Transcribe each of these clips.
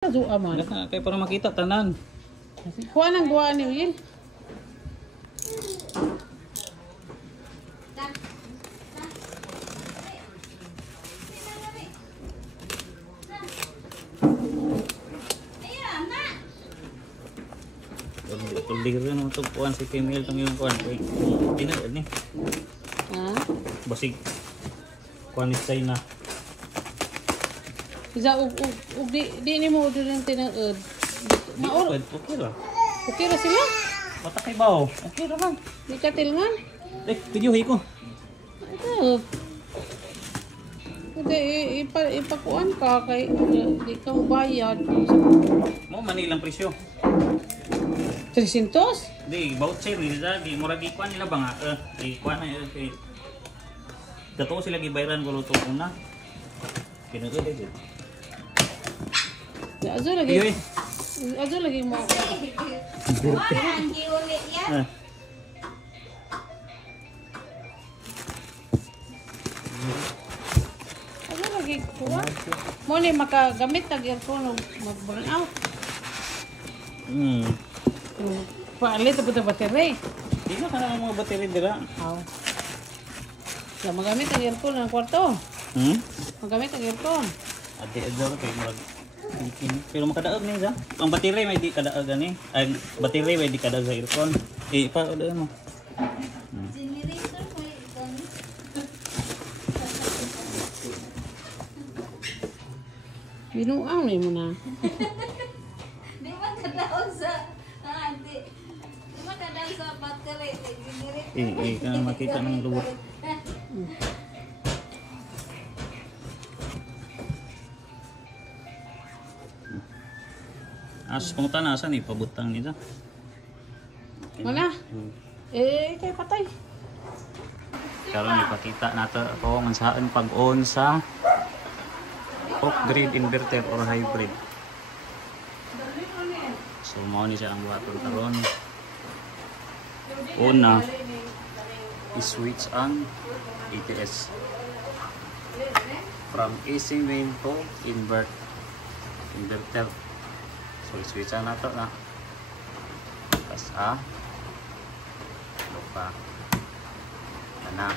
Duwa man. Kaya para makita tanan. Kuha nang duwa ni Will. Tulig rin naman ito kuhan si female itong yung kuhan. Tinagod ni. Ha? Basig. Kuhan ni China. Isa di ni mo doon yung tinagod. Maor. Okay ra. Okay ra sila? Bata kay bao. Okay ra man. Di ka tilngan? Videohi ko. Ito. Hindi, ipakuan ka kay di ka bayad. Mo Manilang presyo. 300? Di voucher nila di mura gi kuan nila ba nga kuan na kay dato sila gibayaran ko luto una. Kinugod eh. Azo lagi. Videohi. Azo lagi mo. Azo lagi kuha. Mo ni makagamit tag earphone mag-burn out. Paalit po ito battery. Di na ka na mga battery dira. Aw. Sa magamit ang earphone ng kwarto. Magamit ang earphone. Ate ador kay murag pero makadaog ni sa. Ang battery may di kadaog ani. Ang battery may di kadaog sa earphone. Pa mo. Generator mo ito. Binuang ni mo na. Di makadaog sa di makadaog sa battery generator. Kana makita ng lubot. Punta na saan pabutang nila. Mana? Kay patay. Karon ipakita nato ako man saan pag-on sa off-grid inverter or hybrid. So mao ni siya ang buhaton karon. Una i-switch ang ATS from AC main to inverter. So i-switch na nato na. Tas lupa. Ana.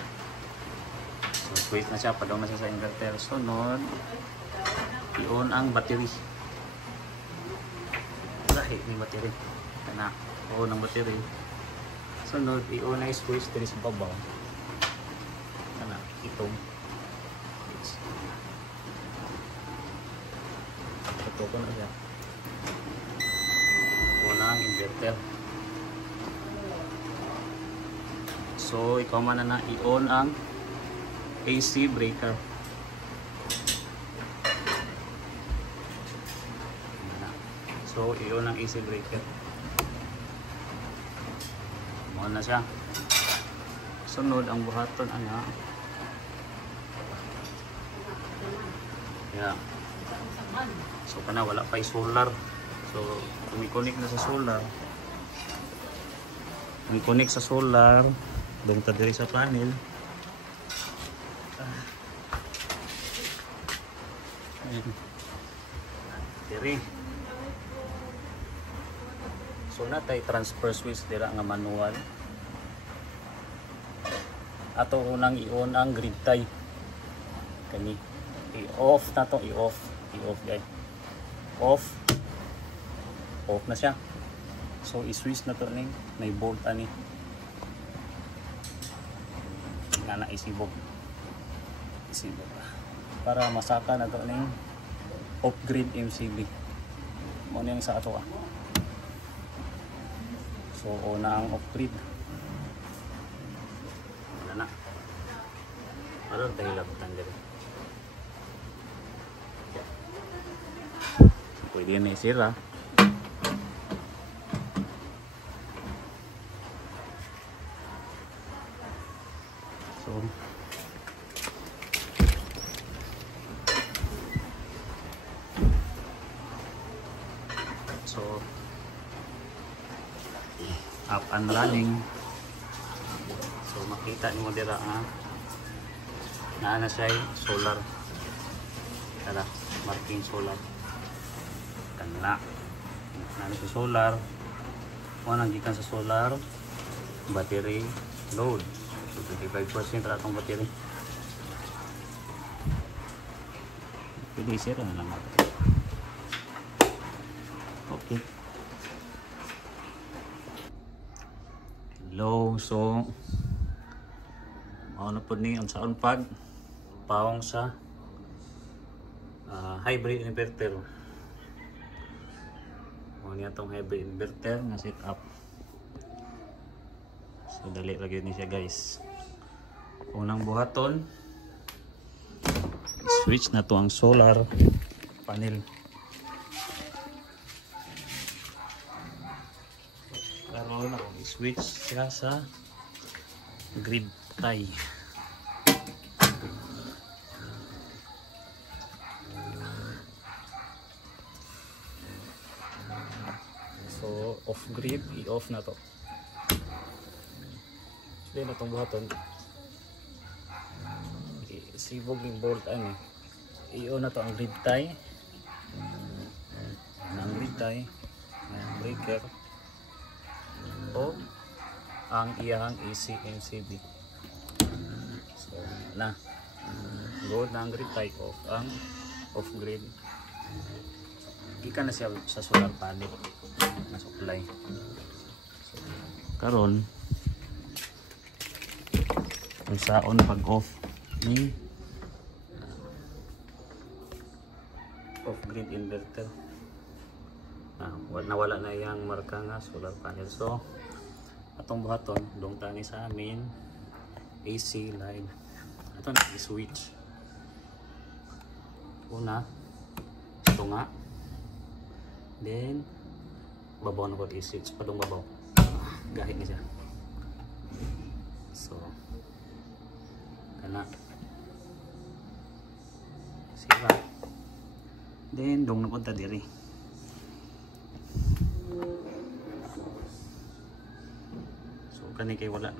So switch na siya, padong na siya sa inverter. Sunod, i-on ang battery. Lahi ni battery. Ana, on ang battery. Sunod, i-on na switch diri sa babaw. Ana, itong switch. Ito ko na siya. On ang inverter. So, ikaw man na i-on ang AC breaker. So, i-on ang AC breaker. On na siya. Sunod, ang buhaton, yeah. So, kana wala pa solar. So, kung i-connect na sa solar, i-connect sa solar, doon ta diri sa panel. Diri. So natay transfer switch dira nga manual. Ato unang i-on ang grid tie. Kani i-off na to, i-off guys. Off na siya. So i-switch na to ning may bolt ani. Na isibog para masaka na to ning off-grid MCB mo na yung sa ato so una ang off-grid wala na aron tayo labutan dito pwede na isira so up and running. So makita ni mo dira na siya solar. Kada marking solar. na sa solar mo nang gikan sa solar battery load. So 25% ra tong battery. Pwede sira na lang ako. Okay. Hello, so ano po ni ang saon pag pawong sa hybrid inverter. Ano niya tong hybrid inverter na setup. So dali lagi ni siya guys. Unang buhaton, switch na to ang solar panel. Karon ako i-switch siya sa grid tie. So off grid, i-off na to. Then itong buhaton sibog yung bolt ano, i-on na to ang grid tie. Ang grid tie, ang breaker o ang iyang AC MCB. So na load na ang grid tie, off ang off grid. Gikan na siya sa solar panel na supply. So karon ang saon pag off ni off grid inverter. Nawala na yung marka nga solar panel. So atong buhaton dong tani sa amin AC line. Ato na i-switch. Una ito nga, then babaw na ko i-switch padong babaw. Gahit na siya. So kana sira, then dong napunta diri. So kani kay wala,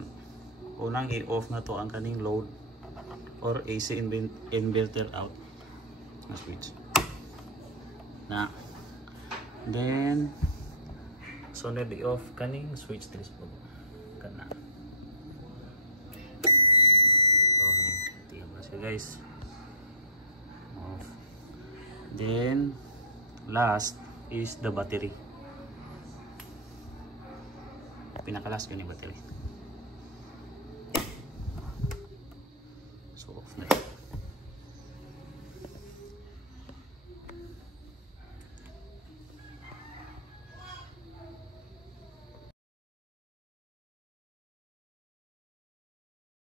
unang i-off na to ang kaning load or AC inverter out na switch na, then so na i-off kaning switch diri sa baba kana. So guys, off. Then last is the battery. Pinakalas ko ni battery. So off na.